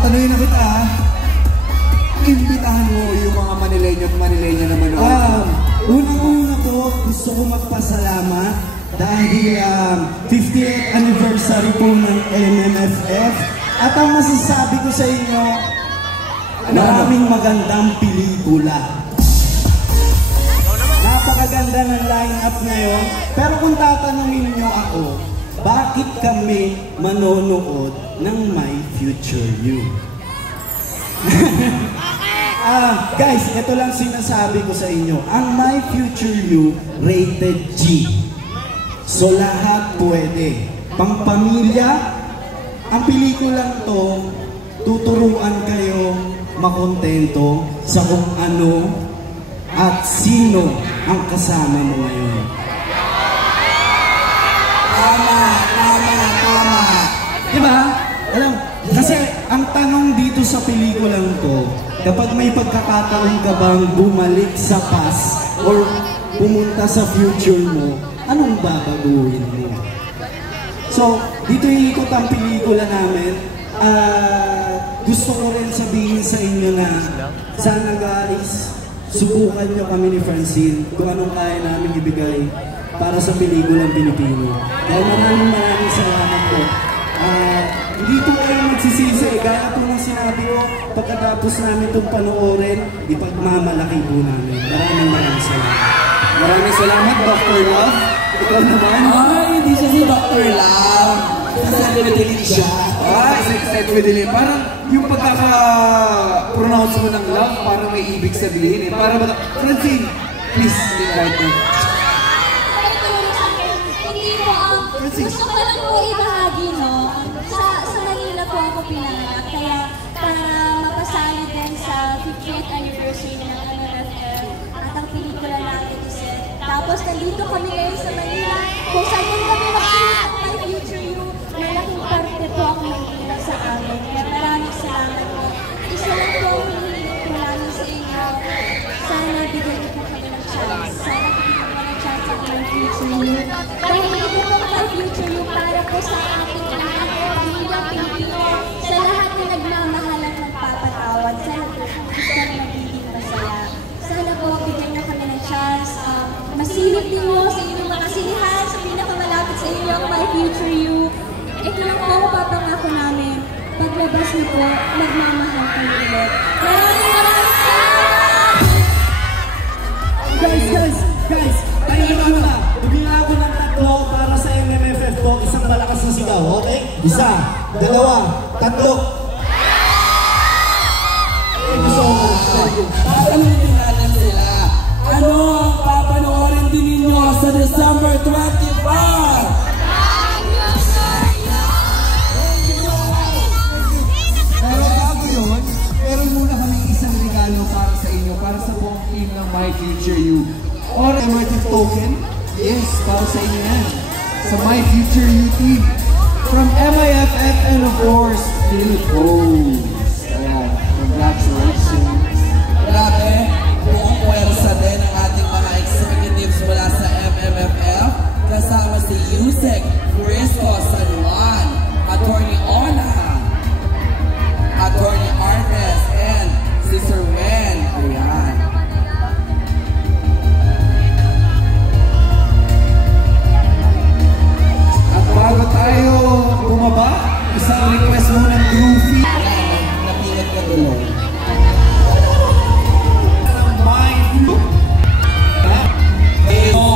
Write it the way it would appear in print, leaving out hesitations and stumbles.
tatanungin na kita, imbitahan mo yung mga Manileño at Manileña na manood. Unang-una po, gusto ko magpasalamat dahil 50th anniversary po ng MMFF. At ang masasabi ko sa inyo, maraming magandang pelikula. Napakaganda ng line-up ngayon. Pero kung tatanungin nyo ako, bakit kami manonood ng My Future You? Guys, ito lang sinasabi ko sa inyo. Ang My Future You, rated G. So lahat pwede. Pangpamilya, ang pelikulang to, tuturuan kayo makontento sa kung ano at sino ang kasama mo ngayon. Tama. Diba? Alam, kasi ang tanong dito sa pelikulang to, kapag may pagkakataon ka bang bumalik sa past or pumunta sa future mo, anong babaguhin mo? So, dito iikot ang pelikula namin. Gusto ko rin sabihin sa inyo na sana guys, subukan nyo kami ni Francine kung anong kaya namin ibigay para sa pelikulang Pilipino. Dahil maraming salamat po. Hindi po kayo magsisisi. Gaya po ng sinabi ko, pagkatapos namin itong panoorin, ipagmamalaki po namin. Maraming salamat. Maraming salamat, Dr. Love. Ikaw naman. Hindi siya si Dr. Love. Excited siya. Excited with it. Parang yung pagkaka-pronounce mo ng love, parang may ibig sabihin eh. Para ba, Francine, please, invite me. Gusto ko lang po ibahagi, no? Sa Manila po ako pinanganak, kaya para mapasali din sa 50th anniversary ng MMFF at ang pelikula natin kasi. Tapos nandito kami ngayon sa Manila, kung saan din kami mag-shoot My Future You, malaking parte po ang Manila sa amin. Kaya maraming salamat po. Isa lang po ang hinihiling po namin sa inyo. Sana bigyan niyo po kami ng chance. Sana bigyan po ng chance sa My Future You. Dahil ito po My Future You para po sa ating lahat, pamilyang Pilipino, sa lahat na nagmamahal at nagpapatawad, sa lahat na gusto na magiging masaya. Sana po bigyan niyo kami ng chance. Masilip din mo sa inyong mga sinihan, sa pinakamalapit sa inyo ang My Future You. Ito lang po ang papangako namin. Paglabas niyo po, magmamahal kami ulit. Maraming salamat! Guys, tayo na. Bumila ako ng tatlo para sa MMFF po. Isang malakas na sigaw, okay? 1, 2, 3. Gusto ko tatanungin natin sila. Ano ang papanoorin din ninyo sa December 25? Pero bago yun, meron muna kaming isang regalo para sa inyo, para sa buong team ng My Future You. Or emotive token, yes, para sa inyo yan. Sa My Future You team. From MIFF and of course, Philippines. Ayan, congratulations. Grabe, buong puwersa din ang ating mga executives mula sa MMFF. Kasama si Yusek Frisco San Juan, Attorney Ona, Attorney Arnes, and si Sir Wen. Ayan. At bago tayo bumaba, isang request mo ng Groovy. Napingat ka tuloy.